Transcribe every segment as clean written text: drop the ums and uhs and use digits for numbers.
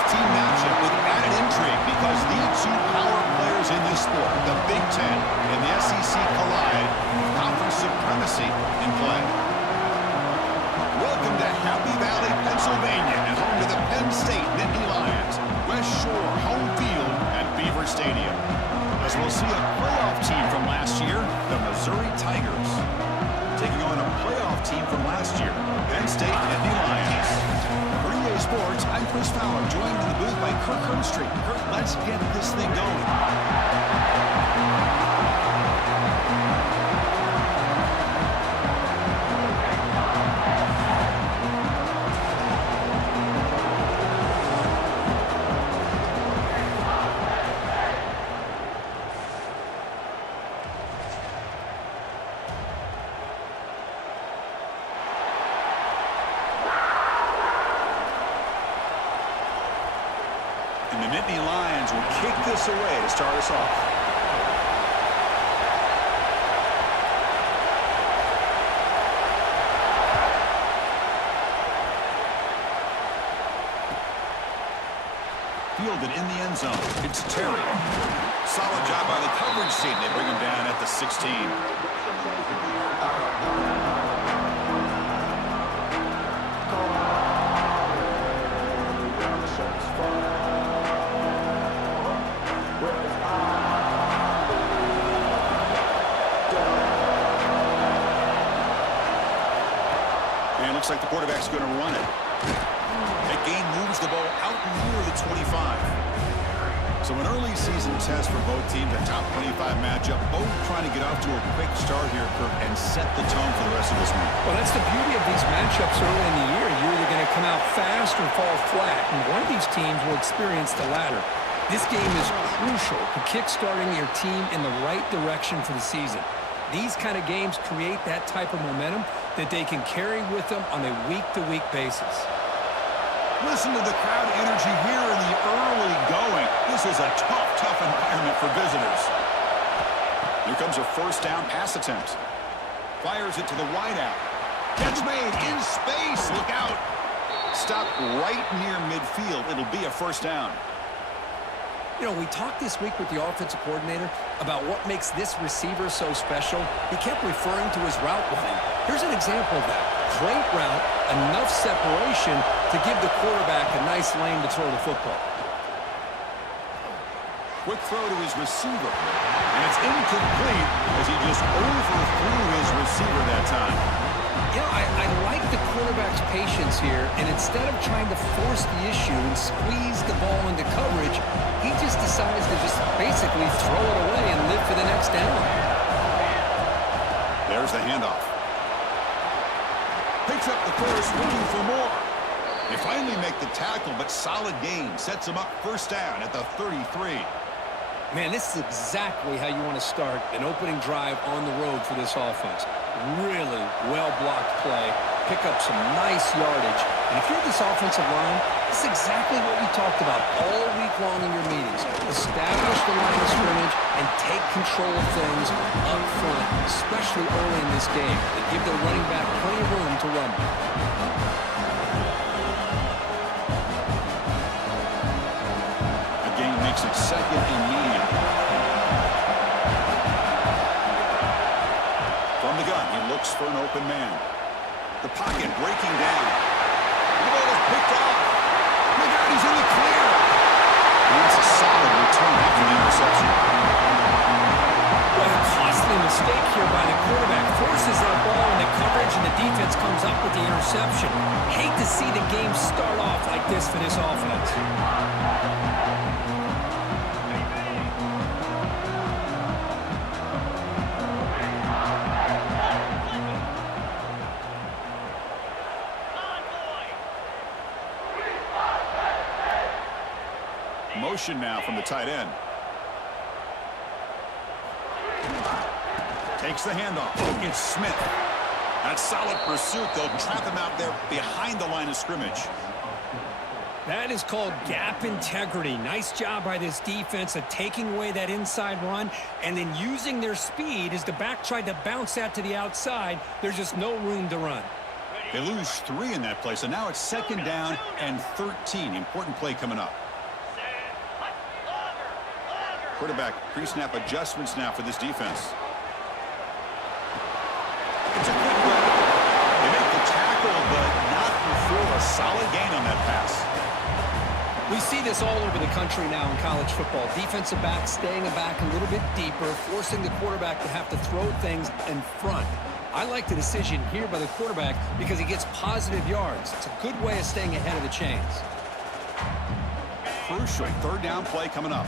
15 matchup with added intrigue because the two power players in this sport, the Big Ten and the SEC, collide with conference supremacy in play. Welcome to Happy Valley, Pennsylvania, and home to the Penn State Nittany Lions. West Shore home field at Beaver Stadium. As we'll see a playoff team from last year, the Missouri Tigers, taking on a playoff team from last year, Penn State Nittany Lions. For EA Sports, I'm Chris Fowler, joined in the booth by Kirk Herbstreit. Kirk, let's get this thing going. And the Nittany Lions will kick this away to start us off. Fielded in the end zone. It's Terry. Solid job by the coverage team. They bring him down at the 16. And it looks like the quarterback's going to run it. That game moves the ball out near the 25. So an early season test for both teams, a top 25 matchup. Both trying to get off to a quick start here, Kirk, and set the tone for the rest of this week. Well, that's the beauty of these matchups early in the year. You're either going to come out fast or fall flat, and one of these teams will experience the latter. This game is crucial to kick-starting your team in the right direction for the season. These kind of games create that type of momentum that they can carry with them on a week-to-week basis. Listen to the crowd energy here in the early going. This is a tough environment for visitors. Here comes a first down pass attempt. Fires it to the wideout. Catch made in space. Look out. Stop right near midfield. It'll be a first down. You know, we talked this week with the offensive coordinator about what makes this receiver so special. He kept referring to his route running. Here's an example of that. Great route, enough separation to give the quarterback a nice lane to throw the football. Quick throw to his receiver. And it's incomplete as he just overthrew his receiver that time. You know, I like the quarterback's patience here, and instead of trying to force the issue and squeeze the ball into coverage, he just decides to just basically throw it away and live for the next down. There's the handoff. Picks up the first, looking for more. They finally make the tackle, but solid gain sets him up first down at the 33. Man, this is exactly how you want to start an opening drive on the road for this offense. Really well-blocked play, pick up some nice yardage. And if you're this offensive line, this is exactly what we talked about all week long in your meetings. Establish the line of scrimmage and take control of things up front, especially early in this game, and give the running back plenty of room to run. The game makes it second and medium. From the gun, he looks for an open man. The pocket breaking down. The ball is picked off. Look out, he's in the clear. And that's a solid return after the interception. What a costly mistake here by the quarterback. Forces that ball into coverage, and the defense comes up with the interception. Hate to see the game start off like this for this offense. Motion now from the tight end. Takes the handoff. It's Smith. That's solid pursuit. They'll trap him out there behind the line of scrimmage. That is called gap integrity. Nice job by this defense of taking away that inside run and then using their speed as the back tried to bounce that to the outside. There's just no room to run. They lose 3 in that play, so now it's 2nd down and 13. Important play coming up. Quarterback pre-snap adjustments now for this defense. It's a quick run. They make the tackle, but not before a solid gain on that pass. We see this all over the country now in college football. Defensive backs staying back a little bit deeper, forcing the quarterback to have to throw things in front. I like the decision here by the quarterback because he gets positive yards. It's a good way of staying ahead of the chains. Crucial 3rd down play coming up.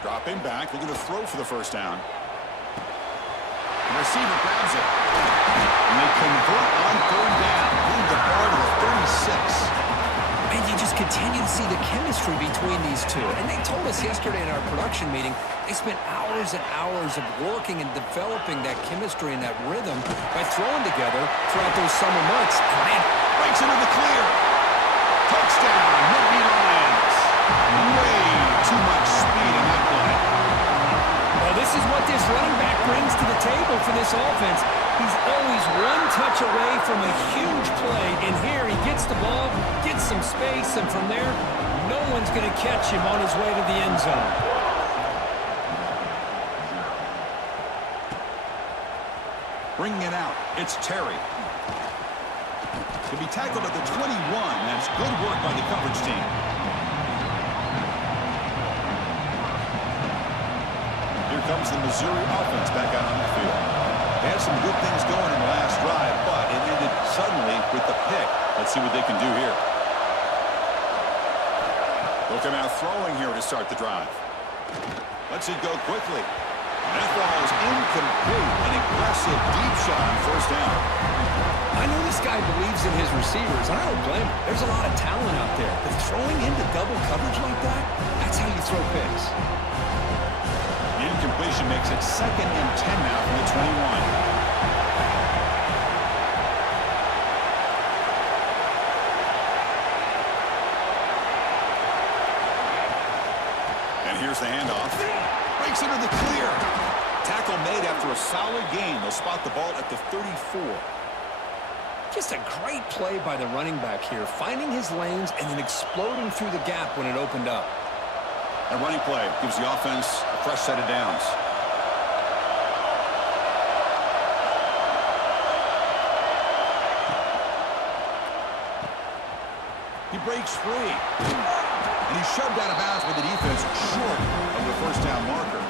Dropping back, looking to throw for the 1st down. The receiver grabs it. And they convert on 3rd down. Move the ball to the 36. And you just continue to see the chemistry between these two. And they told us yesterday in our production meeting, they spent hours and hours of working and developing that chemistry and that rhythm by throwing together throughout those summer months. And man, breaks into the clear. Touchdown, Nittany Lions. Way too much speed in that play. Well, this is what this running back brings to the table for this offense. He's always one touch away from a huge play, and here he gets the ball, gets some space, and from there, no one's going to catch him on his way to the end zone. Bringing it out, it's Terry. To be tackled at the 21, that's good work by the coverage team. Here comes the Missouri offense back out on the field. They had some good things going in the last drive, but it ended suddenly with the pick. Let's see what they can do here. They'll come out throwing here to start the drive. Let's it go quickly. That ball is incomplete. An aggressive deep shot on 1st down. I know this guy believes in his receivers, and I don't blame him. There's a lot of talent out there, but throwing into double coverage like that, that's how you throw picks. The incompletion makes it 2nd and 10 now from the 21. And here's the handoff. Breaks into the clear. Tackle made after a solid gain. They'll spot the ball at the 34. Just a great play by the running back here, finding his lanes and then exploding through the gap when it opened up. A running play gives the offense a fresh set of downs. He breaks free. And he's shoved out of bounds by the defense short of the 1st down marker.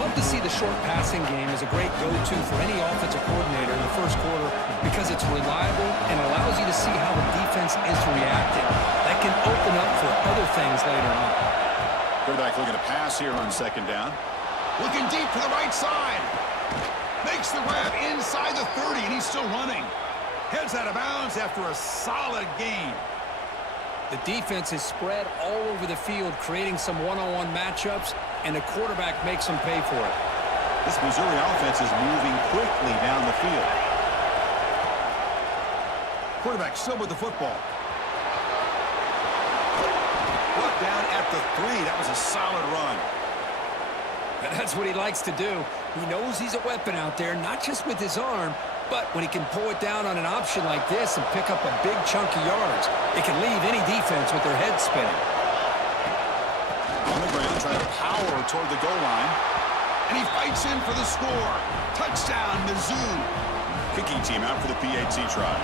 Love to see the short passing game as a great go-to for any offensive coordinator in the 1st quarter because it's reliable and allows you to see how the defense is reacting. That can open up for other things later on. Quarterback looking to pass here on 2nd down. Looking deep to the right side. Makes the grab inside the 30, and he's still running. Heads out of bounds after a solid gain. The defense is spread all over the field, creating some one-on-one matchups, and the quarterback makes them pay for it. This Missouri offense is moving quickly down the field. Quarterback still with the football. Brought down at the 3. That was a solid run. And that's what he likes to do. He knows he's a weapon out there, not just with his arm, but when he can pull it down on an option like this and pick up a big chunk of yards, it can leave any defense with their head spinning. On the ground, trying to power toward the goal line. And he fights in for the score. Touchdown, Mizzou. Kicking team out for the PAT try.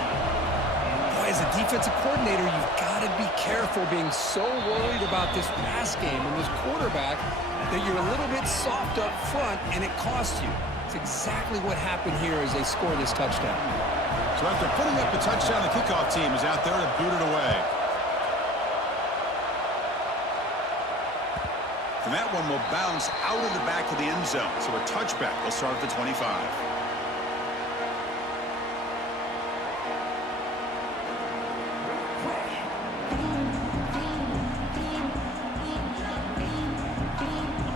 Boy, as a defensive coordinator, you've got to be careful being so worried about this pass game and this quarterback that you're a little bit soft up front and it costs you. It's exactly what happened here as they score this touchdown. So after putting up the touchdown, the kickoff team is out there to boot it away. And that one will bounce out of the back of the end zone. So a touchback will start at the 25.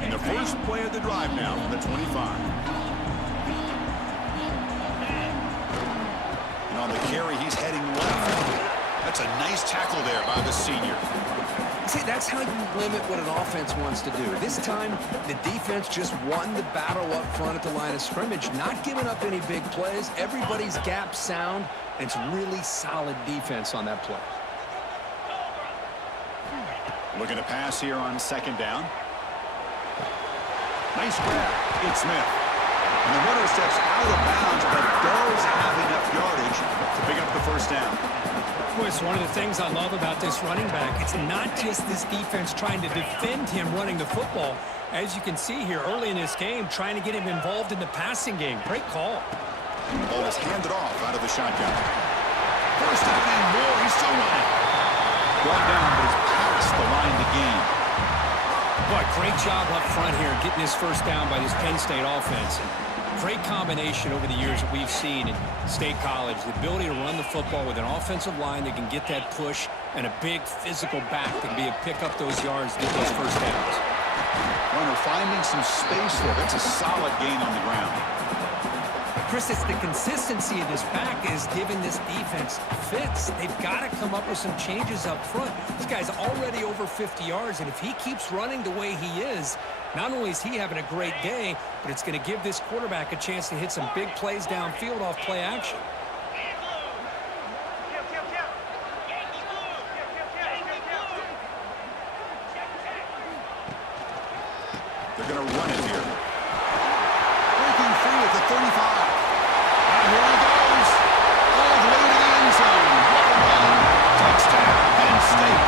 And the first play of the drive now from the 25. On the carry, he's heading left. That's a nice tackle there by the senior. See, that's how you limit what an offense wants to do. This time, the defense just won the battle up front at the line of scrimmage, not giving up any big plays. Everybody's gap sound, and it's really solid defense on that play. Looking to pass here on second down. Nice grab. It's Smith. And the runner steps out of bounds, but does have enough yardage to pick up the first down. Boy, it's one of the things I love about this running back. It's not just this defense trying to defend him running the football. As you can see here early in this game, trying to get him involved in the passing game. Great call. Ball is handed off out of the shotgun. First down and more. He's still running. Brought down, but he's past the line to gain. Boy, great job up front here getting his first down by this Penn State offense. Great combination over the years that we've seen in State College. The ability to run the football with an offensive line that can get that push and a big physical back that can be able to pick up those yards and get those first downs. Runner finding some space there. That's a solid gain on the ground. Chris, it's the consistency of this back is giving this defense fits. They've got to come up with some changes up front. This guy's already over 50 yards, and if he keeps running the way he is, not only is he having a great day, but it's going to give this quarterback a chance to hit some big plays downfield off play action. They're going to run it here. Breaking free at the 35. And here he goes. All the way to the end zone. What a run. Touchdown, Penn State.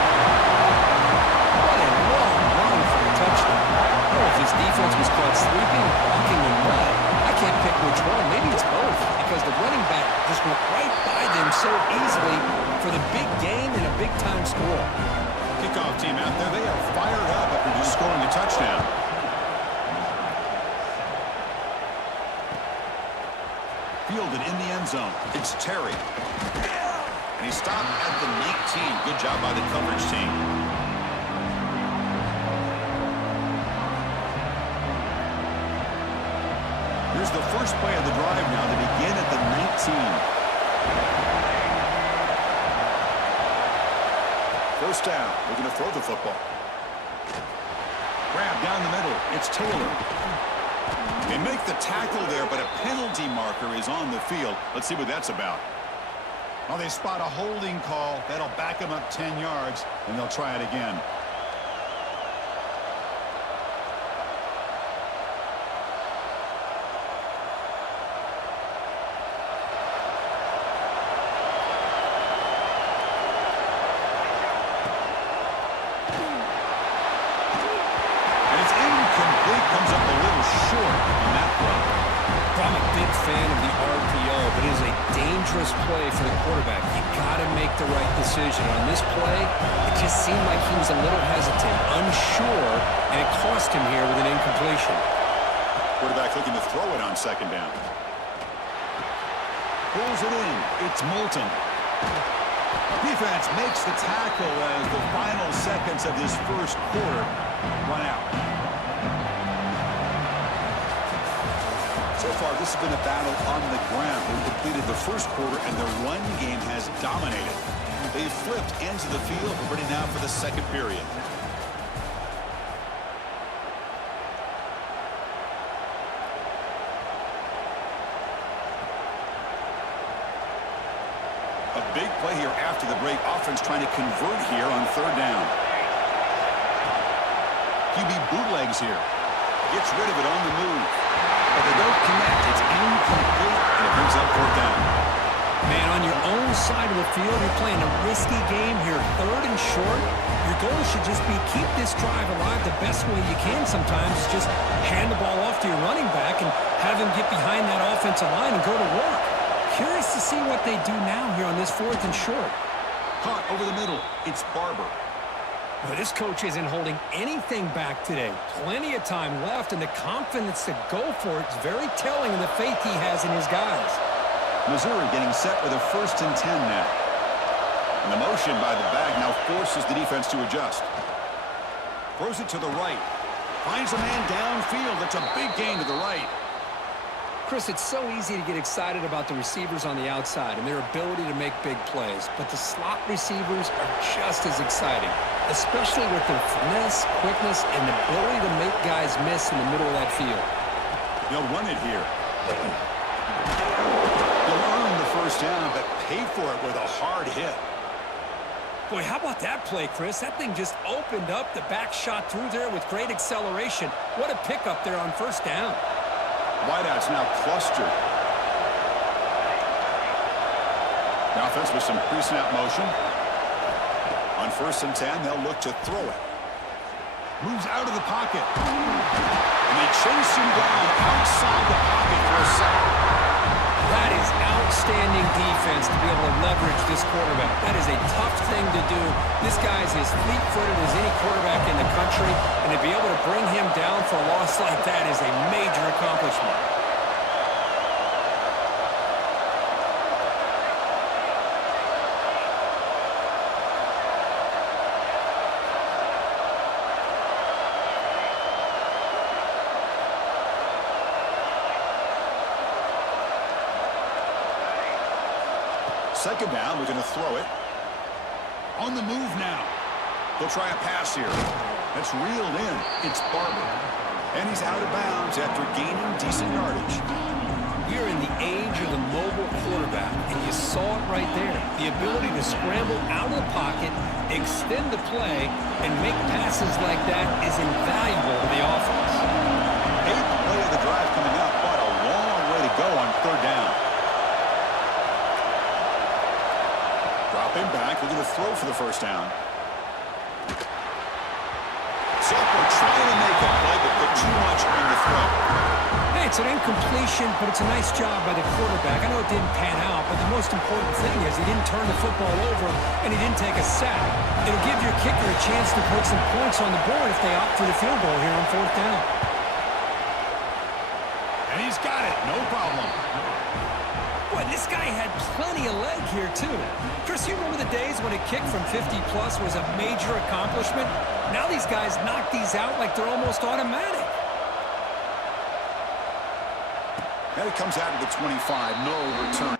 What a long run for a touchdown. Oh, if his defense was caught sleeping, walking in mud, I can't pick which one. Maybe it's both, because the running back just went right by them so easily for the big gain and a big-time score. Kickoff team out there. They are fired up after just scoring a touchdown. Fielded in the end zone. It's Terry. And he stopped at the 19. Good job by the coverage team. Here's the first play of the drive now. They begin at the 19. First down. We're going to throw the football. Grab down the middle. It's Taylor. They make the tackle there, but a penalty marker is on the field. Let's see what that's about. Well, they spot a holding call. That'll back them up 10 yards, and they'll try it again. And it's incomplete. Comes up a little short on that play. I'm a big fan of the RPO, but it is a dangerous play for the quarterback. You got to make the right decision. On this play, it just seemed like he was a little hesitant, unsure, and it cost him here with an incompletion. Quarterback looking to throw it on second down. Pulls it in. It's Moulton. Defense makes the tackle as the final seconds of this first quarter run out. So far, this has been a battle on the ground. They've completed the first quarter, and the run game has dominated. They've flipped into the field. We're ready now for the second period. A big play here after the break. Offense trying to convert here on third down. QB bootlegs here. Gets rid of it on the move. But they don't connect. It's incomplete, and it brings up fourth down. Man, on your own side of the field, you're playing a risky game here, third and short. Your goal should just be keep this drive alive the best way you can sometimes. Just hand the ball off to your running back and have him get behind that offensive line and go to work. Curious to see what they do now here on this fourth and short. Caught over the middle. It's Barber. Well, this coach isn't holding anything back today. Plenty of time left, and the confidence to go for it is very telling of the faith he has in his guys. Missouri getting set with a 1st and 10 now. And the motion by the back now forces the defense to adjust. Throws it to the right. Finds a man downfield. That's a big gain to the right. Chris, it's so easy to get excited about the receivers on the outside and their ability to make big plays, but the slot receivers are just as exciting, especially with their finesse, quickness, and the ability to make guys miss in the middle of that field. They'll run it here. They'll earn the first down, but pay for it with a hard hit. Boy, how about that play, Chris? That thing just opened up. The back shot through there with great acceleration. What a pickup there on first down. Wideouts now clustered. The offense with some pre-snap motion. On 1st and 10, they'll look to throw it. Moves out of the pocket. And they chase him down outside the pocket for a sack. That is outstanding defense to be able to leverage this quarterback. That is a tough thing to do. This guy's as fleet-footed as any quarterback in the country, and to be able to bring him down for a loss like that is a major accomplishment. Second down, we're going to throw it. On the move now. They'll try a pass here. That's reeled in. It's Barber. And he's out of bounds after gaining decent yardage. We're in the age of the mobile quarterback, and you saw it right there. The ability to scramble out of the pocket, extend the play, and make passes like that is invaluable to the offense. 8th play of the drive coming up, but a long way to go on 3rd down. Dropping back, we're going to throw for the first down. Sophomore trying to make a play, but put too much on the throw. Hey, it's an incompletion, but it's a nice job by the quarterback. I know it didn't pan out, but the most important thing is he didn't turn the football over and he didn't take a sack. It'll give your kicker a chance to put some points on the board if they opt for the field goal here on 4th down. And he's got it, no problem. Boy, this guy had plenty of leg here, too. Chris, you remember the days when a kick from 50-plus was a major accomplishment? Now these guys knock these out like they're almost automatic. And it comes out of the 25, no return.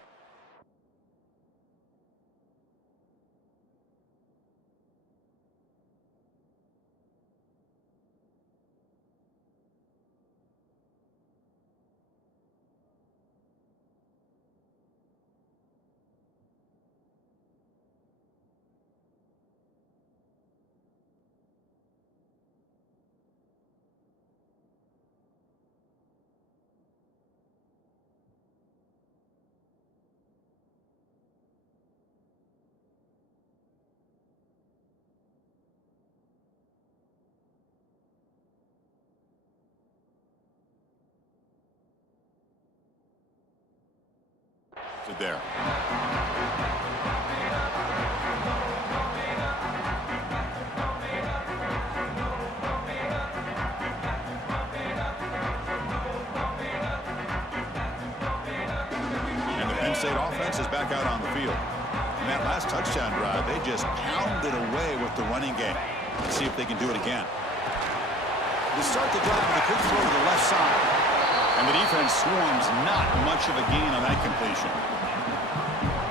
There. And the Penn State offense is back out on the field. In that last touchdown drive, they just pounded away with the running game. Let's see if they can do it again. They start the drive with a quick throw to the left side. And the defense swarms, not much of a gain on that completion.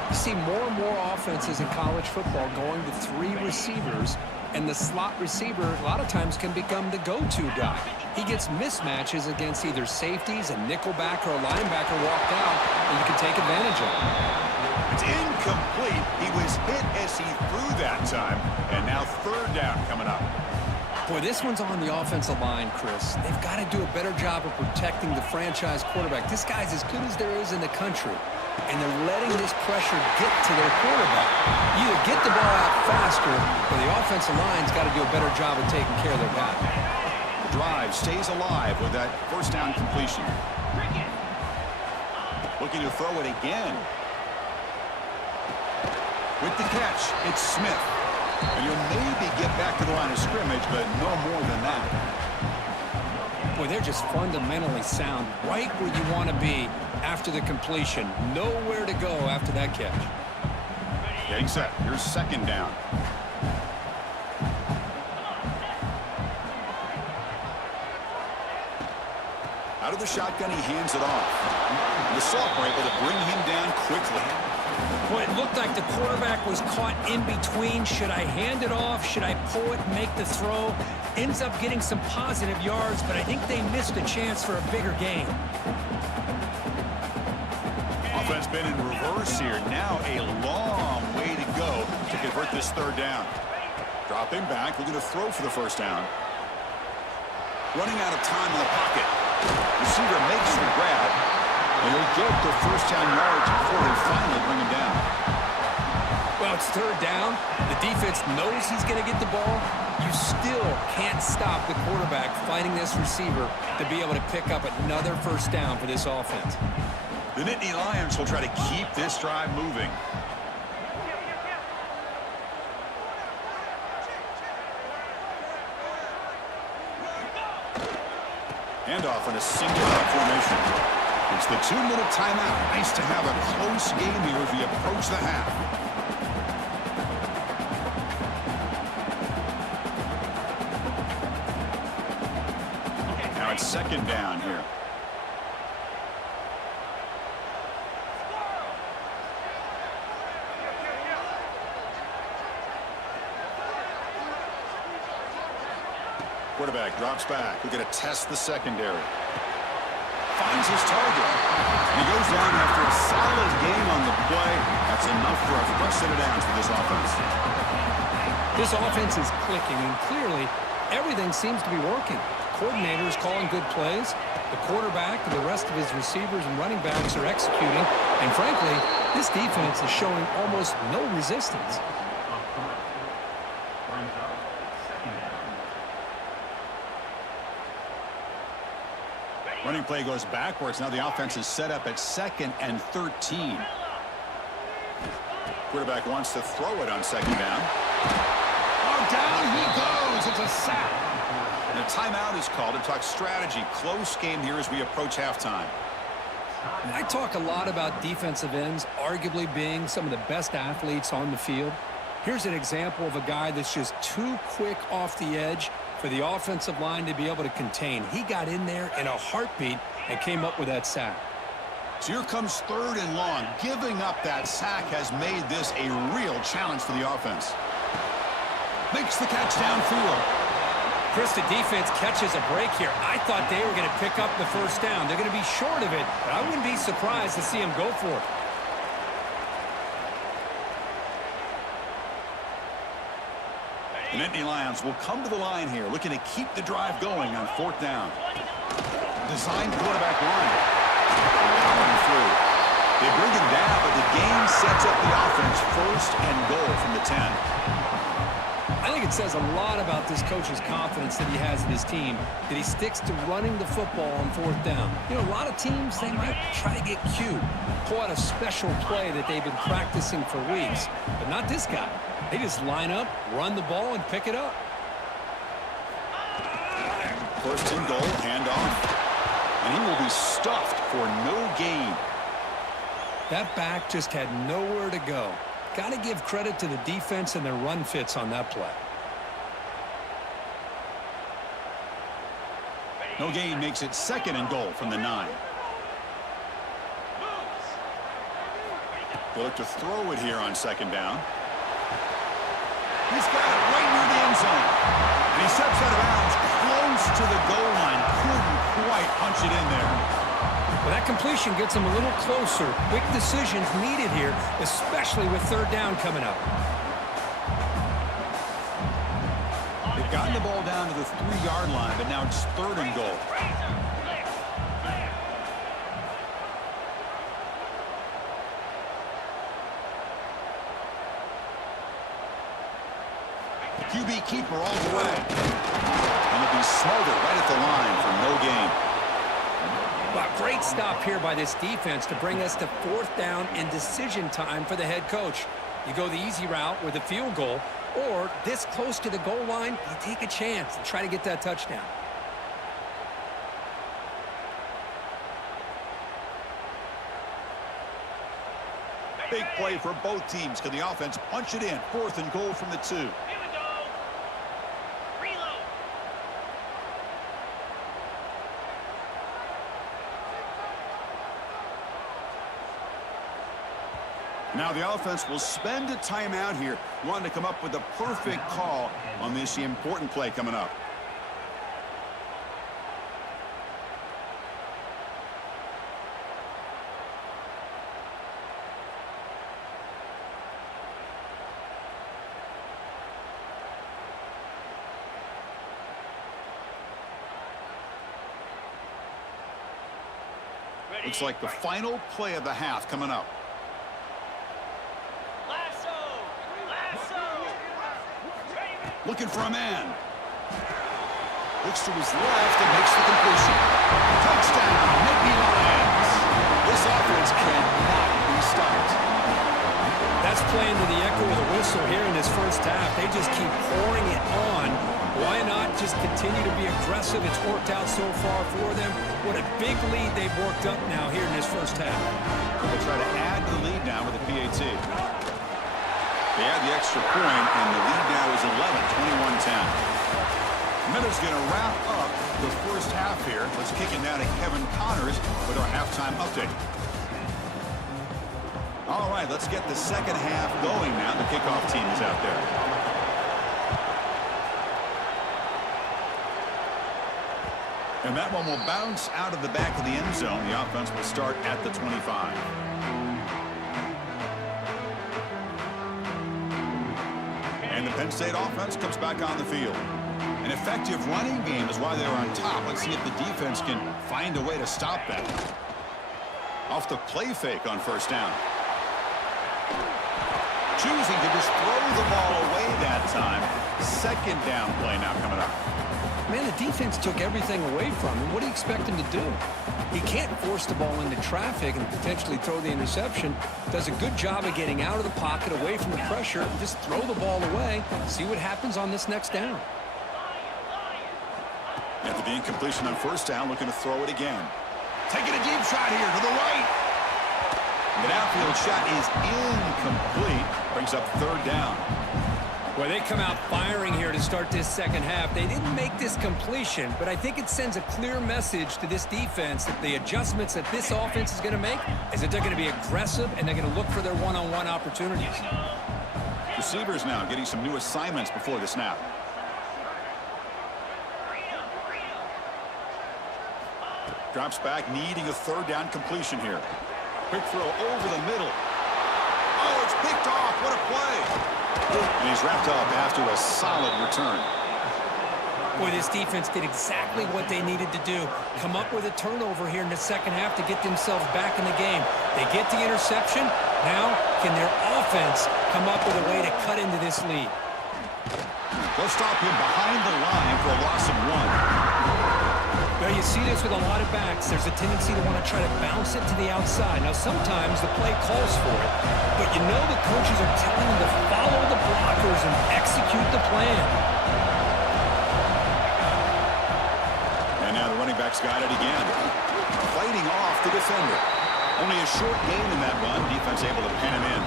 You see more and more offenses in college football going to 3 receivers, and the slot receiver a lot of times can become the go-to guy. He gets mismatches against either safeties, a nickelback, or a linebacker walked out, and you can take advantage of it. It's incomplete. He was hit as he threw that time, and now 3rd down coming up. Boy, this one's on the offensive line, Chris. They've got to do a better job of protecting the franchise quarterback. This guy's as good as there is in the country, and they're letting this pressure get to their quarterback. You either get the ball out faster, or the offensive line's got to do a better job of taking care of their guy. The drive stays alive with that first down completion. Looking to throw it again. With the catch, it's Smith. And you'll maybe get back to the line of scrimmage, but no more than that. Boy, they're just fundamentally sound, right where you want to be after the completion. Nowhere to go after that catch. Getting set. Here's 2nd down. Out Out of the shotgun, he hands it off. And the sophomore able to bring him down quickly. Boy, it looked like the quarterback was caught in between. Should I hand it off? Should I pull it and make the throw? Ends up getting some positive yards, but I think they missed a chance for a bigger gain. Offense been in reverse here. Now a long way to go to convert this third down. Dropping back, looking to throw for the first down. Running out of time in the pocket. Receiver makes the grab. And he'll get the first down yards before they finally bring him down. Well, it's third down. The defense knows he's going to get the ball. You still can't stop the quarterback fighting this receiver to be able to pick up another first down for this offense. The Nittany Lions will try to keep this drive moving. Handoff in a single formation. It's the 2-minute timeout. Nice to have a close game here as we approach the half. Now it's second down here. Quarterback drops back. We're going to test the secondary. Finds his target. He goes down after a solid game on the play. That's enough for a fresh set of downs for this offense. This offense is clicking, and clearly everything seems to be working. The coordinator is calling good plays. The quarterback and the rest of his receivers and running backs are executing. And frankly, this defense is showing almost no resistance. Running play goes backwards. Now the offense is set up at 2nd and 13. Quarterback wants to throw it on second down. Oh, down he goes. It's a sack. And a timeout is called to talk strategy. Close game here as we approach halftime. I talk a lot about defensive ends arguably being some of the best athletes on the field. Here's an example of a guy that's just too quick off the edge for the offensive line to be able to contain. He got in there in a heartbeat and came up with that sack. So here comes 3rd and long. Giving up that sack has made this a real challenge for the offense. Makes the catch downfield. Chris, the defense catches a break here. I thought they were going to pick up the first down. They're going to be short of it, but I wouldn't be surprised to see him go for it. The Nittany Lions will come to the line here, looking to keep the drive going on 4th down. Designed quarterback line. Powering through. They bring him down, but the game sets up the offense 1st and goal from the 10. I think it says a lot about this coach's confidence that he has in his team, that he sticks to running the football on 4th down. You know, a lot of teams, they might try to get cute, pull out a special play that they've been practicing for weeks, but not this guy. They just line up, run the ball, and pick it up. 1st and goal, handoff. And he will be stuffed for no gain. That back just had nowhere to go. Got to give credit to the defense and their run fits on that play. No gain makes it 2nd and goal from the 9. They look to throw it here on 2nd down. He's got it right near the end zone. And he steps out of bounds close to the goal line. Couldn't quite punch it in there. Well, that completion gets him a little closer. Quick decisions needed here, especially with 3rd down coming up. They've gotten the ball down to the 3-yard line, but now it's 3rd and goal. QB keeper all the way. And it'll be smothered right at the line for no gain. Well, great stop here by this defense to bring us to 4th down and decision time for the head coach. You go the easy route with a field goal, or this close to the goal line, you take a chance and try to get that touchdown. Big play for both teams. Can the offense punch it in? 4th and goal from the 2. Now the offense will spend a timeout here, wanting to come up with a perfect call on this important play coming up. Looks like the final play of the half coming up. Looking for a man. Looks to his left and makes the completion. Touchdown, Nittany Lions. This offense cannot be stopped. That's playing to the echo of the whistle here in this first half. They just keep pouring it on. Why not just continue to be aggressive? It's worked out so far for them. What a big lead they've worked up now here in this first half. They'll try to add the lead now with a PAT. They add the extra point, and the lead now is 11, 21-10. Miller's going to wrap up the first half here. Let's kick it now to Kevin Connors with our halftime update. All right, let's get the second half going now. The kickoff team is out there. And that one will bounce out of the back of the end zone. The offense will start at the 25. And the Penn State offense comes back on the field. An effective running game is why they were on top. Let's see if the defense can find a way to stop that. Off the play fake on first down. Choosing to just throw the ball away that time. Second down play now coming up. Man, the defense took everything away from him. What do you expect him to do? He can't force the ball into traffic and potentially throw the interception. Does a good job of getting out of the pocket, away from the pressure, and just throw the ball away. See what happens on this next down. After the incompletion on first down, looking to throw it again. Taking a deep shot here to the right. The downfield shot is incomplete. Brings up third down. Well, they come out firing here to start this second half. They didn't make this completion, but I think it sends a clear message to this defense that the adjustments that this offense is going to make is that they're going to be aggressive and they're going to look for their one-on-one opportunities. Receivers now getting some new assignments before the snap. Drops back, needing a third down completion here. Quick throw over the middle. Oh, it's picked off. What a play. And he's wrapped up after a solid return. Boy, this defense did exactly what they needed to do. Come up with a turnover here in the second half to get themselves back in the game. They get the interception. Now, can their offense come up with a way to cut into this lead? They'll stop him behind the line for a loss of 1. Well, you see this with a lot of backs. There's a tendency to want to try to bounce it to the outside. Now, sometimes the play calls for it, but you know the coaches are telling them to follow the blockers and execute the plan. And now the running back's got it again. Fighting off the defender. Only a short gain in that run. Defense able to pin him in.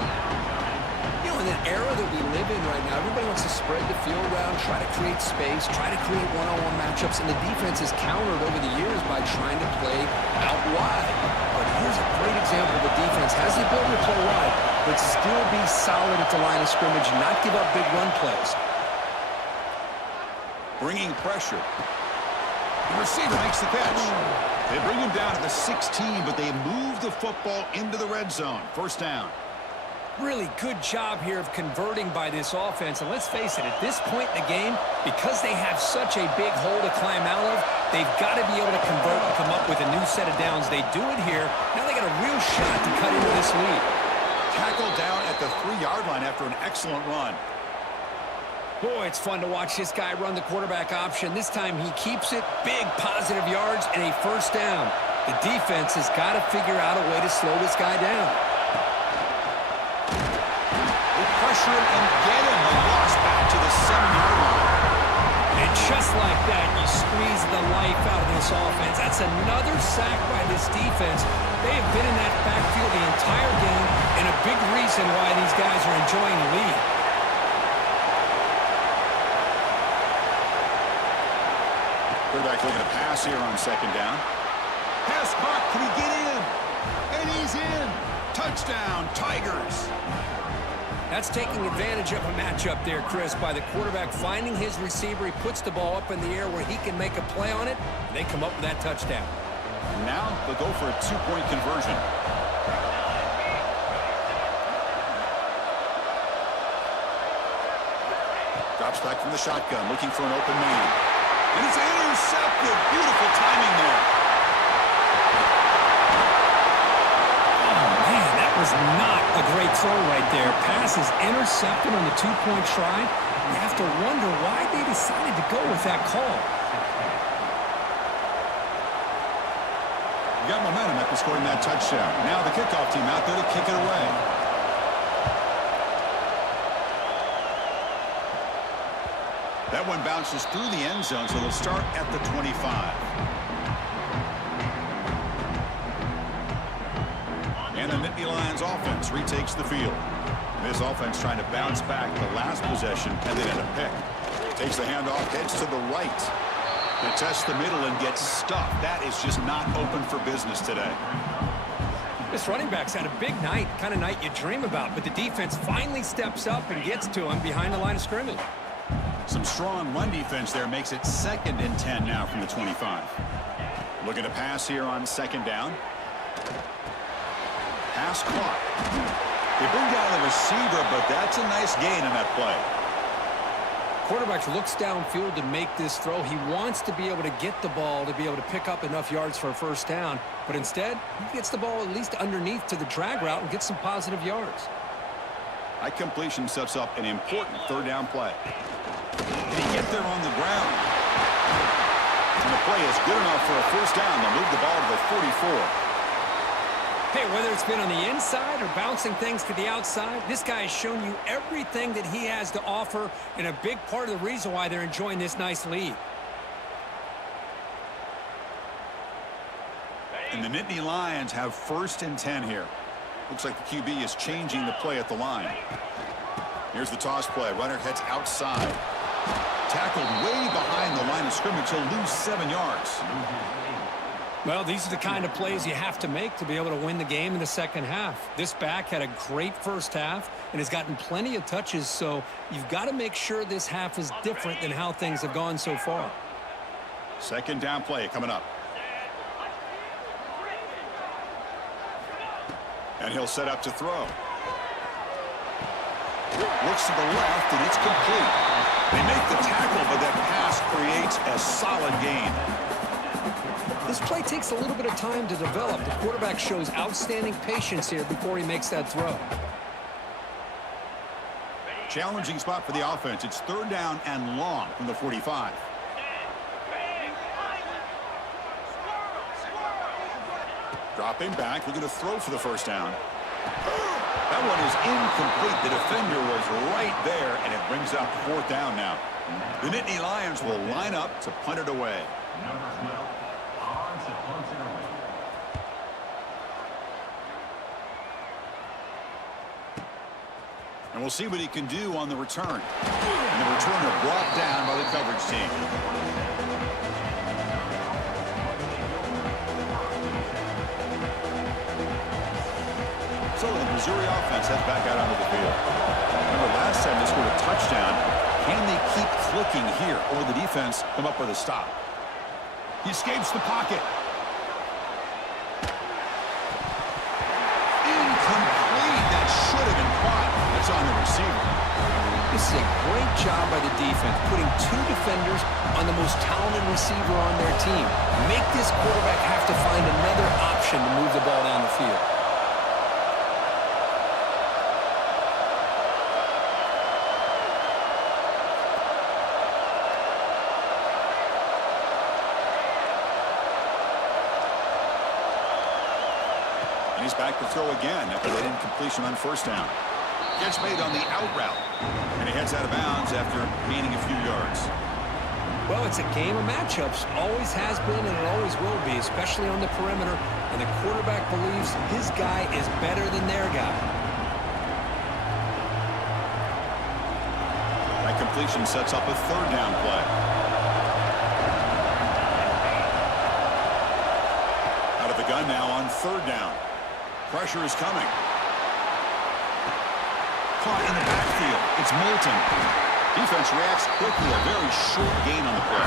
You know, in the era that we live in right now, everybody wants to spread the field around, try to create space, try to create one-on-one matchups, and the defense has countered over the years by trying to play out wide. But here's a great example. The defense has the ability to play wide, but still be solid at the line of scrimmage, not give up big run plays. Bringing pressure. The receiver makes the catch. They bring him down to the 16, but they move the football into the red zone. First down. Really good job here of converting by this offense. And let's face it, at this point in the game, because they have such a big hole to climb out of, they've got to be able to convert and come up with a new set of downs. They do it here. Now they got a real shot to cut into this lead. Tackled down at the 3-yard line after an excellent run. Boy, it's fun to watch this guy run the quarterback option. This time he keeps it. Big positive yards and a first down. The defense has got to figure out a way to slow this guy down. Pressure him and get him. A loss back to the 7-yard line. And just like that, you squeeze the life out of this offense. That's another sack by this defense. They have been in that backfield the entire game, and a big reason why these guys are enjoying the lead. Quarterback looking to pass here on second down. Pass caught. Can he get in? And he's in. Touchdown, Tigers. That's taking advantage of a matchup there, Chris, by the quarterback finding his receiver. He puts the ball up in the air where he can make a play on it, and they come up with that touchdown. Now they'll go for a two-point conversion. Drops back from the shotgun, looking for an open man. And it's intercepted. Beautiful timing there. Oh, man, that was not a great throw right there. Pass is intercepted on the two-point try. You have to wonder why they decided to go with that call. You got momentum after scoring that touchdown. Now the kickoff team out there to kick it away. That one bounces through the end zone, so they'll start at the 25. And the Nittany Lions offense retakes the field. This offense trying to bounce back the last possession and then end a pick. Takes the handoff, heads to the right. And tests the middle and gets stuffed. That is just not open for business today. This running back's had a big night, kind of night you dream about, but the defense finally steps up and gets to him behind the line of scrimmage. Some strong run defense there makes it 2nd and 10 now from the 25. Looking to pass here on 2nd down. Pass caught. They bring down the receiver, but that's a nice gain in that play. Quarterback looks downfield to make this throw. He wants to be able to get the ball to be able to pick up enough yards for a first down, but instead, he gets the ball at least underneath to the drag route and gets some positive yards. That completion sets up an important 3rd down play. Can he get there on the ground? And the play is good enough for a first down. They'll move the ball to the 44. Hey, whether it's been on the inside or bouncing things to the outside, this guy has shown you everything that he has to offer, and a big part of the reason why they're enjoying this nice lead. And the Nittany Lions have 1st and 10 here. Looks like the QB is changing the play at the line. Here's the toss play. Runner heads outside. Tackled way behind the line of scrimmage. He'll lose 7 yards. Well, these are the kind of plays you have to make to be able to win the game in the second half. This back had a great first half and has gotten plenty of touches, so you've got to make sure this half is different than how things have gone so far. 2nd down play coming up. And he'll set up to throw. Looks to the left, and it's complete. They make the tackle, but that pass creates a solid gain. This play takes a little bit of time to develop. The quarterback shows outstanding patience here before he makes that throw. Challenging spot for the offense. It's 3rd down and long from the 45. Dropping back, looking to throw for the first down. That one is incomplete. The defender was right there, and it brings up 4th down now. The Nittany Lions will line up to punt it away. And we'll see what he can do on the return. And the returner brought down by the coverage team. So the Missouri offense heads back out onto the field. Remember, last time they scored a touchdown. Can they keep clicking here, or will the defense come up with a stop? He escapes the pocket. Incomplete. That should have been caught. It's on the receiver. This is a great job by the defense, putting 2 defenders on the most talented receiver on their team. Make this quarterback have to find another option to move the ball down the field. He's back to throw again after that incompletion on 1st down. Gets made on the out route. And he heads out of bounds after gaining a few yards. Well, it's a game of matchups. Always has been and it always will be, especially on the perimeter. And the quarterback believes his guy is better than their guy. That completion sets up a 3rd down play. Out of the gun now on 3rd down. Pressure is coming. caught in the backfield. It's Moulton. Defense reacts quickly. A very short gain on the play.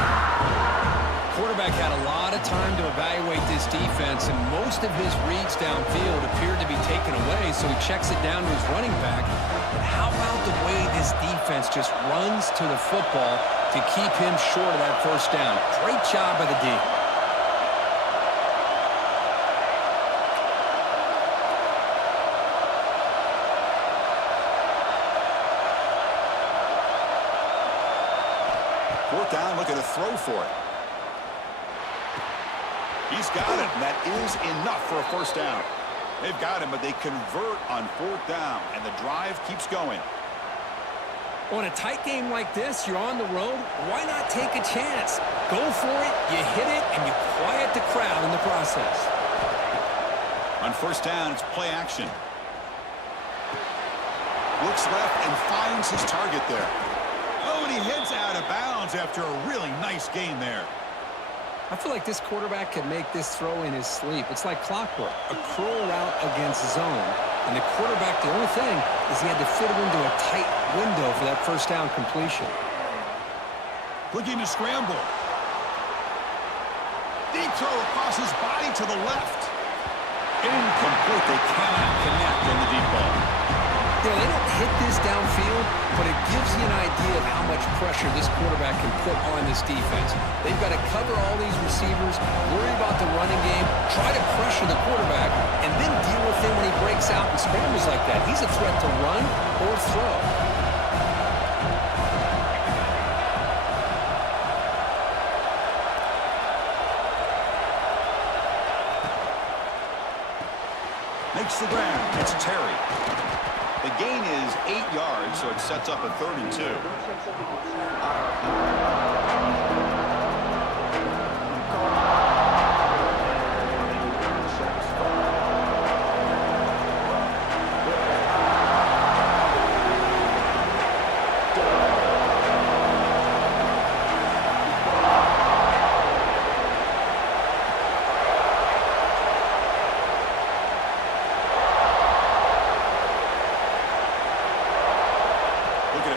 Quarterback had a lot of time to evaluate this defense, and most of his reads downfield appeared to be taken away, so he checks it down to his running back. But how about the way this defense just runs to the football to keep him short of that first down? Great job by the D. Fourth down, looking to throw for it. He's got it, and that is enough for a first down. They've got him, but they convert on fourth down, and the drive keeps going. On a tight game like this, you're on the road, why not take a chance? Go for it, you hit it, and you quiet the crowd in the process. On first down, it's play action. Looks left and finds his target there. Oh, and he heads out of bounds after a really nice gain there. I feel like this quarterback could make this throw in his sleep. It's like clockwork, a curl route against zone. And the quarterback, the only thing is he had to fit it into a tight window for that first down completion. Looking to scramble. Deep throw across his body to the left. Incomplete. They cannot connect on the deep ball. You know, they don't hit this downfield, but it gives you an idea of how much pressure this quarterback can put on this defense. They've got to cover all these receivers, worry about the running game, try to pressure the quarterback, and then deal with him when he breaks out and scrambles like that. He's a threat to run or throw. Makes the grab. It's Terry. The gain is 8 yards, so it sets up a 3rd and 2.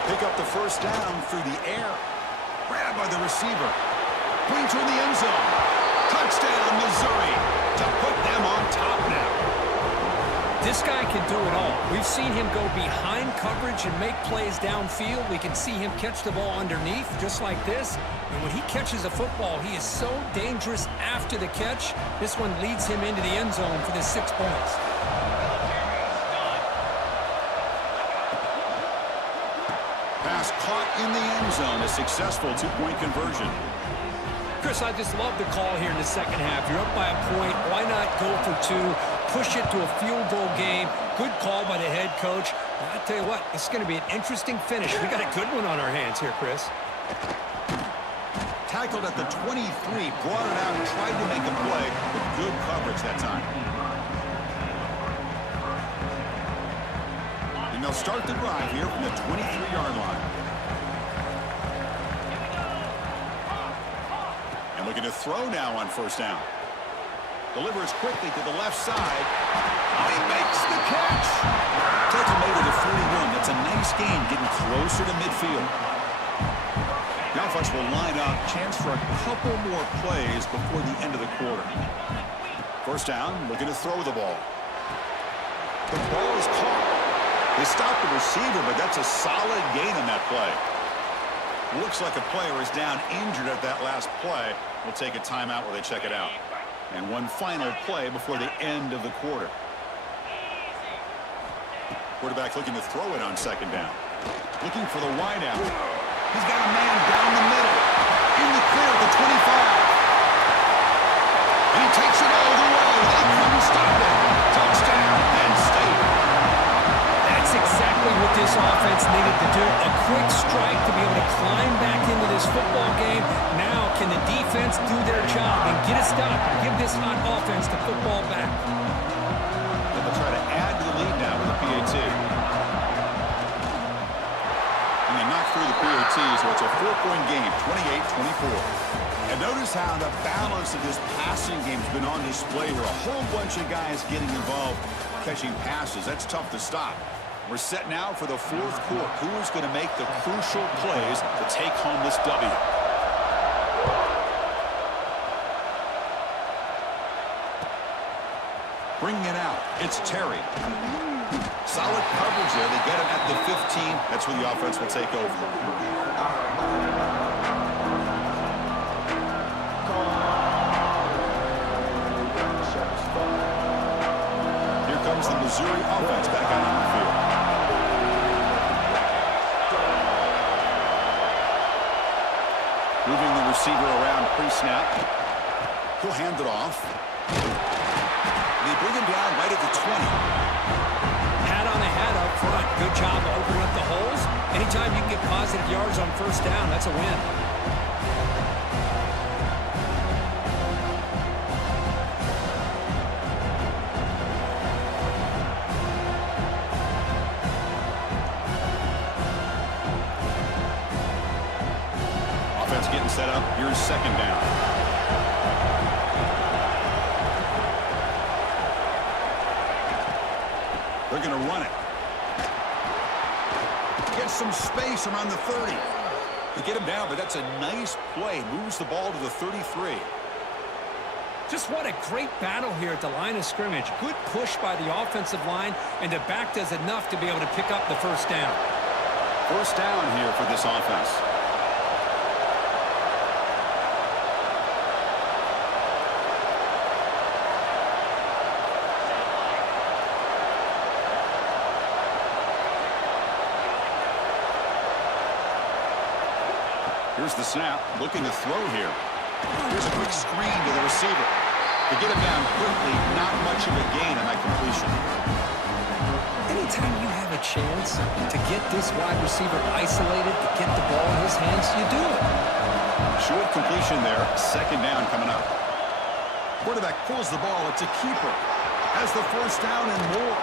Pick up the first down through the air. Grabbed by the receiver. Clean toward the end zone. Touchdown, Missouri, to put them on top now. This guy can do it all. We've seen him go behind coverage and make plays downfield. We can see him catch the ball underneath, just like this. And when he catches a football, he is so dangerous after the catch. This one leads him into the end zone for the 6 points. Pass caught in the end zone. A successful 2-point conversion. Chris, I just love the call here in the second half. You're up by a point. Why not go for 2? Push it to a field goal game. Good call by the head coach. And I tell you what, it's going to be an interesting finish. We got a good one on our hands here, Chris. Tackled at the 23, brought it out and tried to make a play with good coverage that time. And they'll start the drive here from the 23-yard line. And looking to throw now on first down. Delivers quickly to the left side. He makes the catch. Tackle made it at 41. That's a nice gain, getting closer to midfield. The offense will line up. Chance for a couple more plays before the end of the quarter. First down, looking to throw the ball. The ball is caught. They stopped the receiver, but that's a solid gain on that play. Looks like a player is down injured at that last play. We'll take a timeout while they check it out. And one final play before the end of the quarter. Quarterback looking to throw it on second down. Looking for the wide out. He's got a man down the middle. In the clear at the 25. And he takes it all the way. They couldn't stop it. Touchdown, Penn State. That's exactly what this offense needed to do. A quick strike to be able to climb back into this football game. Now, can the defense do their job and get a stop and give this hot offense the football back? They'll try to add to the lead now with the PAT. And they knock through the PAT, so it's a 4-point game, 28-24. And notice how the balance of this passing game has been on display here. A whole bunch of guys getting involved, catching passes. That's tough to stop. We're set now for the fourth quarter. Who is going to make the crucial plays to take home this W? Bringing it out. It's Terry. Solid coverage there. They get him at the 15. That's where the offense will take over. Here comes the Missouri offense back out on the field. Moving the receiver around pre-snap. He'll hand it off. They bring him down right at the 20. Hat on the hat up front. Good job opening up the holes. Anytime you can get positive yards on first down, that's a win. Offense getting set up. Here's second down. They're going to run it. Get some space around the 30. They get him down, but that's a nice play. Moves the ball to the 33. Just what a great battle here at the line of scrimmage. Good push by the offensive line, and the back does enough to be able to pick up the first down. First down here for this offense. Here's the snap, looking to throw here. Here's a quick screen to the receiver. To get him down quickly, not much of a gain on that completion. Anytime you have a chance to get this wide receiver isolated, to get the ball in his hands, you do it. Short completion there, second down coming up. Quarterback pulls the ball, it's a keeper. Has the first down and more.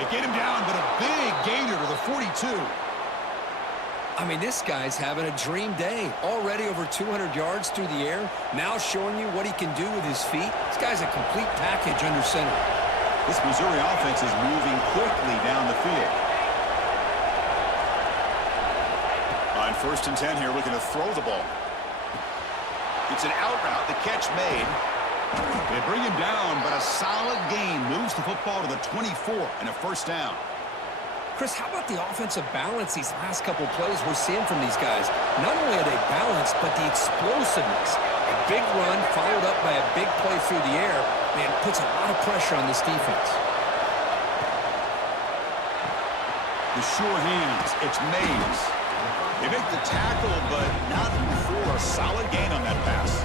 They get him down, but a big gainer to the 42. I mean, this guy's having a dream day. Already over 200 yards through the air. Now showing you what he can do with his feet. This guy's a complete package under center. This Missouri offense is moving quickly down the field. On 1st and 10 here, looking to throw the ball. It's an out route, the catch made. They bring him down, but a solid gain moves the football to the 24 and a first down. Chris, how about the offensive balance these last couple plays we're seeing from these guys? Not only are they balanced, but the explosiveness. A big run followed up by a big play through the air, man, puts a lot of pressure on this defense. The sure hands, it's MIZ. They make the tackle, but not before a solid gain on that pass.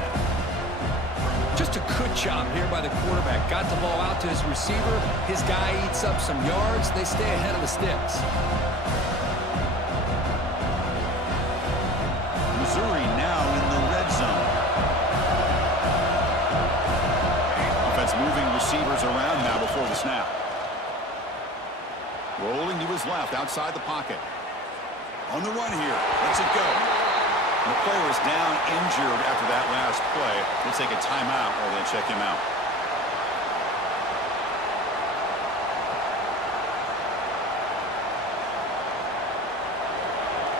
Just a good job here by the quarterback. Got the ball out to his receiver. His guy eats up some yards. They stay ahead of the sticks. Missouri now in the red zone. Offense moving receivers around now before the snap. Rolling to his left outside the pocket. On the run here. Lets it go. The player is down injured after that last play. We'll take a timeout while they check him out.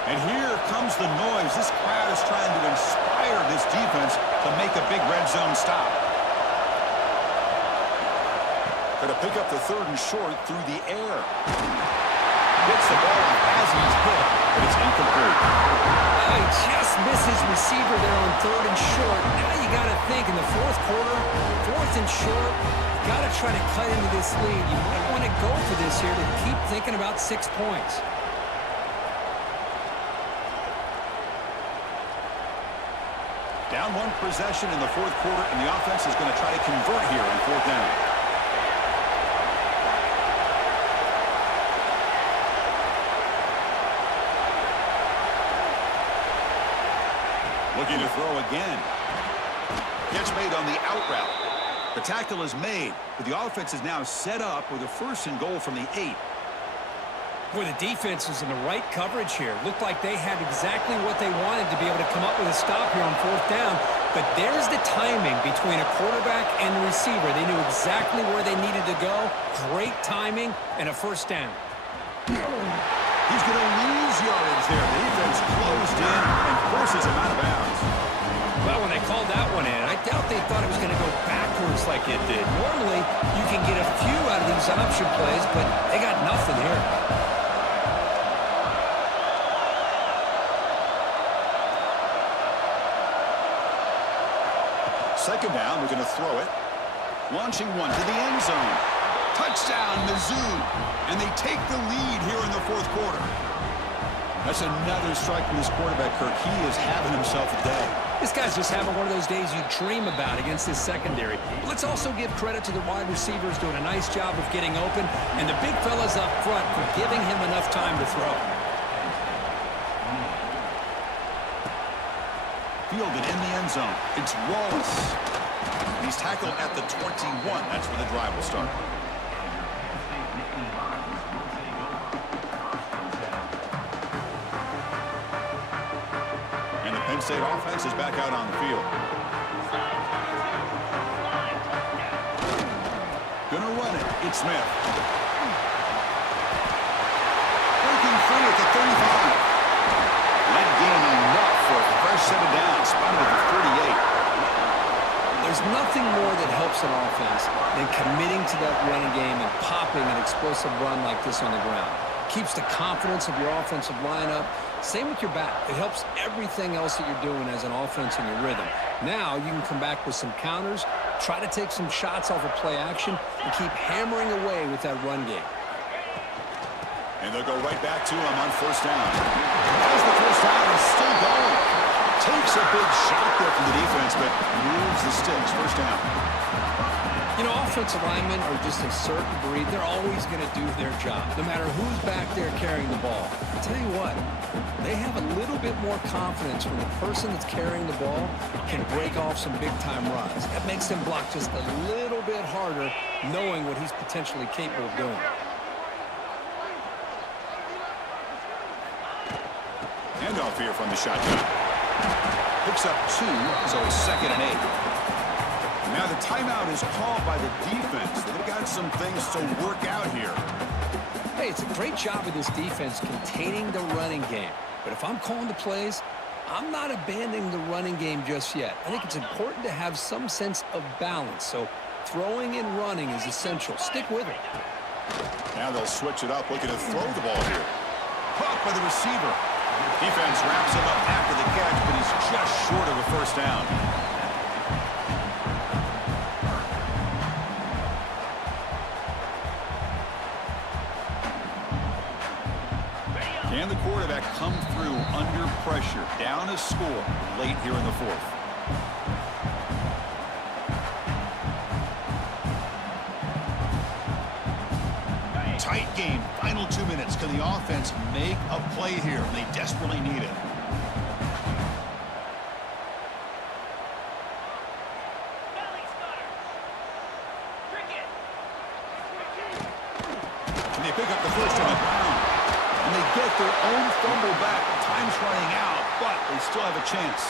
And here comes the noise. This crowd is trying to inspire this defense to make a big red zone stop. Going to pick up the 3rd and short through the air. Gets the ball as he's hit, but it's incomplete. He just misses receiver there on 3rd and short. Now you got to think in the 4th quarter, 4th and short, you got to try to cut into this lead. You might want to go for this here to keep thinking about 6 points. Down 1 possession in the 4th quarter, and the offense is going to try to convert here on 4th down. Looking to throw again. Catch made on the out route. The tackle is made, but the offense is now set up with a 1st and goal from the 8. Boy, the defense was in the right coverage here. Looked like they had exactly what they wanted to be able to come up with a stop here on 4th down. But there's the timing between a quarterback and the receiver. They knew exactly where they needed to go. great timing, and a first down. He's going to lose yardage there. The defense closed in and forces him out of bounds. Well, when they called that one in, I doubt they thought it was going to go backwards like it did. Normally, you can get a few out of these option plays, but they got nothing here. Second down, we're going to throw it. Launching one to the end zone. Touchdown, Mizzou. And they take the lead here in the fourth quarter. That's another strike from this quarterback, Kirk. He is having himself a day. This guy's just having one of those days you dream about against his secondary. But let's also give credit to the wide receivers doing a nice job of getting open, and the big fellas up front for giving him enough time to throw. Fielded in the end zone. It's Wallace. He's tackled at the 21. That's where the drive will start. And the Penn State offense is back out on the field. Gonna run it. It's Smith. Breaking free at the 35. Not gaining enough for a fresh set of downs. Spotted at the 38. There's nothing more that helps an offense than committing to that running game and popping an explosive run like this on the ground. Keeps the confidence of your offensive lineup. Same with your back. It helps everything else that you're doing as an offense in your rhythm. Now you can come back with some counters, try to take some shots off of play action, and keep hammering away with that run game. And they'll go right back to him on first down. As the first down is still going. Takes a big shot there from the defense, but moves the sticks. First down. You know, offensive linemen are just a certain breed. They're always going to do their job, no matter who's back there carrying the ball. I'll tell you what, they have a little bit more confidence when the person that's carrying the ball can break off some big-time runs. That makes them block just a little bit harder, knowing what he's potentially capable of doing. Handoff here from the shotgun. Picks up 2, so it's 2nd and 8. Now the timeout is called by the defense. They've got some things to work out here. Hey, it's a great job of this defense containing the running game. But if I'm calling the plays, I'm not abandoning the running game just yet. I think it's important to have some sense of balance. So throwing and running is essential. Stick with it. Now they'll switch it up, looking to throw the ball here. Caught by the receiver. Defense wraps him up after the catch, but he's just short of a first down. Can the quarterback come through under pressure? Down a score late here in the fourth. Tight game. Final 2 minutes. Can the offense make a play here? They desperately need it. Can they pick up the first on the ground? And they get their own fumble back. Time's running out, but they still have a chance.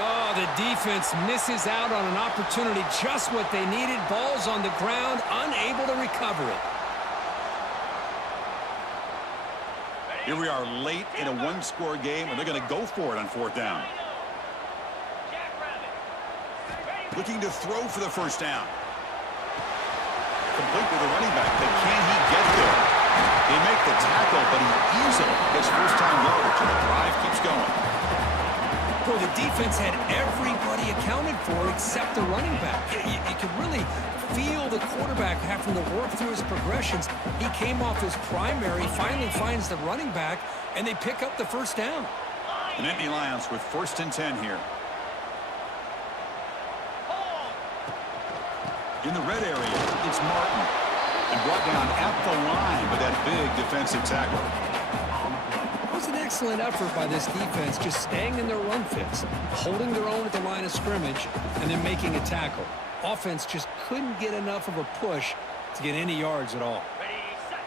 Oh, the defense misses out on an opportunity. Just what they needed. Ball's on the ground, unable to recover it. Here we are late in a one-score game, and they're going to go for it on fourth down. Looking to throw for the first down. Complete with the running back, but can he get there? They make the tackle, but he easily gets first-time yardage, and the drive keeps going. Boy, the defense had everybody accounted for except the running back. You could really feel the quarterback having to work through his progressions. He came off his primary, finally finds the running back, and they pick up the first down. The Nittany Lions with 1st and 10 here. In the red area, it's Martin. And brought down at the line with that big defensive tackle. It was an excellent effort by this defense, just staying in their run fits, holding their own at the line of scrimmage, and then making a tackle. Offense just couldn't get enough of a push to get any yards at all.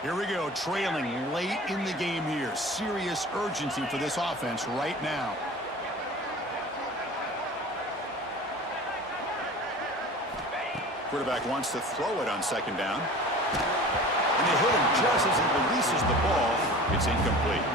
Here we go, trailing late in the game here. Serious urgency for this offense right now. Quarterback wants to throw it on second down. And they hit him just as he releases the ball. It's incomplete.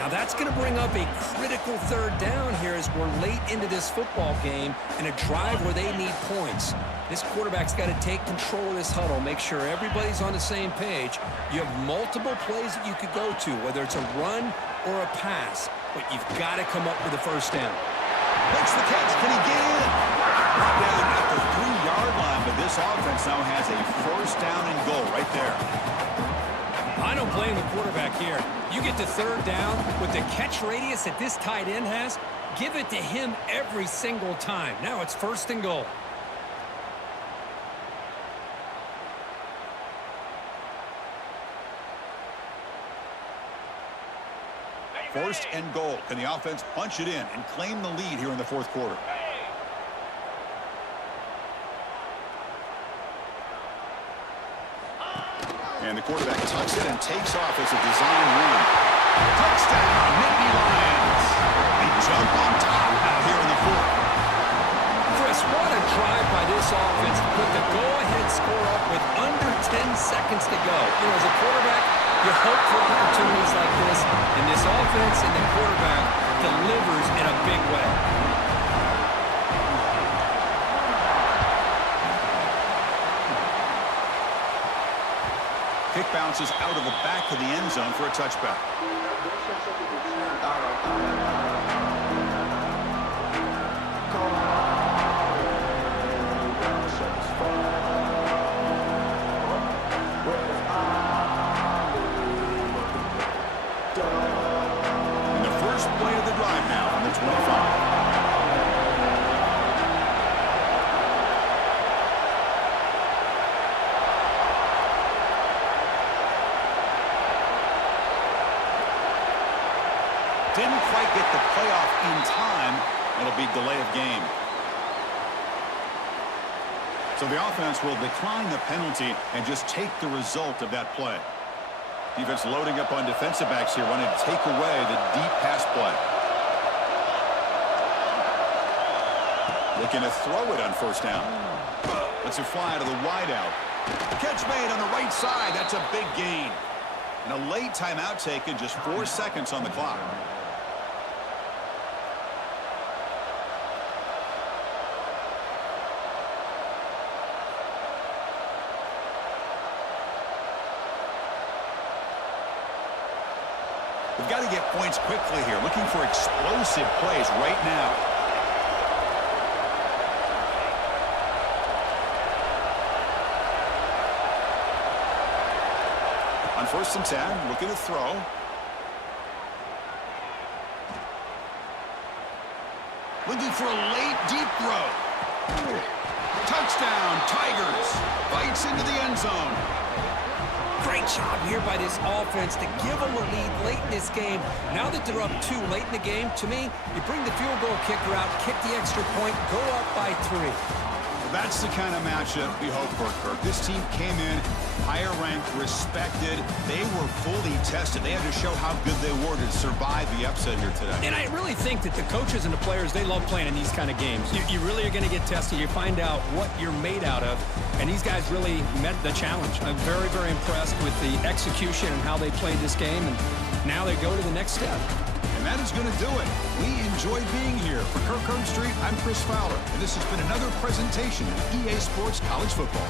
Now that's going to bring up a critical third down here as we're late into this football game in a drive where they need points. This quarterback's got to take control of this huddle, make sure everybody's on the same page. You have multiple plays that you could go to, whether it's a run or a pass, but you've got to come up with a first down. Makes the catch. Can he get in? Brought down at the 3-yard line, but this offense now has a first down and goal right there. I don't blame the quarterback here. You get to third down with the catch radius that this tight end has, give it to him every single time. Now it's first and goal. First and goal. Can the offense punch it in and claim the lead here in the fourth quarter? And the quarterback tucks it and takes off as a design run. Touchdown, Nittany Lions. They jump on top now here in the fourth. Chris, what a drive by this offense to put the go-ahead score up with under 10 seconds to go. You know, as a quarterback, you hope for opportunities like this, and this offense and the quarterback delivers in a big way. Kick bounces out of the back of the end zone for a touchback. And the first play of the drive now from the 25. Didn't quite get the playoff in time. It'll be delay of game. So the offense will decline the penalty and just take the result of that play. Defense loading up on defensive backs here, wanting to take away the deep pass play. Looking to throw it on first down. Lets it fly to the wideout. Catch made on the right side. That's a big gain. And a late timeout taken, just 4 seconds on the clock. We've got to get points quickly here. Looking for explosive plays right now. On first and 10, looking to throw. Looking for a late deep throw. Touchdown, Tigers. Bites into the end zone. Great job here by this offense to give them a lead late in this game. Now that they're up 2 late in the game, to me, you bring the field goal kicker out, kick the extra point, go up by 3. That's the kind of matchup we hope for, Kirk. This team came in higher ranked, respected. They were fully tested. They had to show how good they were to survive the upset here today. And I really think that the coaches and the players, they love playing in these kind of games. You really are going to get tested. You find out what you're made out of. And these guys really met the challenge. I'm very, very impressed with the execution and how they played this game. And now they go to the next step. And that is going to do it. We enjoyed being here. For Kirk Herbstreit, I'm Chris Fowler. And this has been another presentation of EA Sports College Football.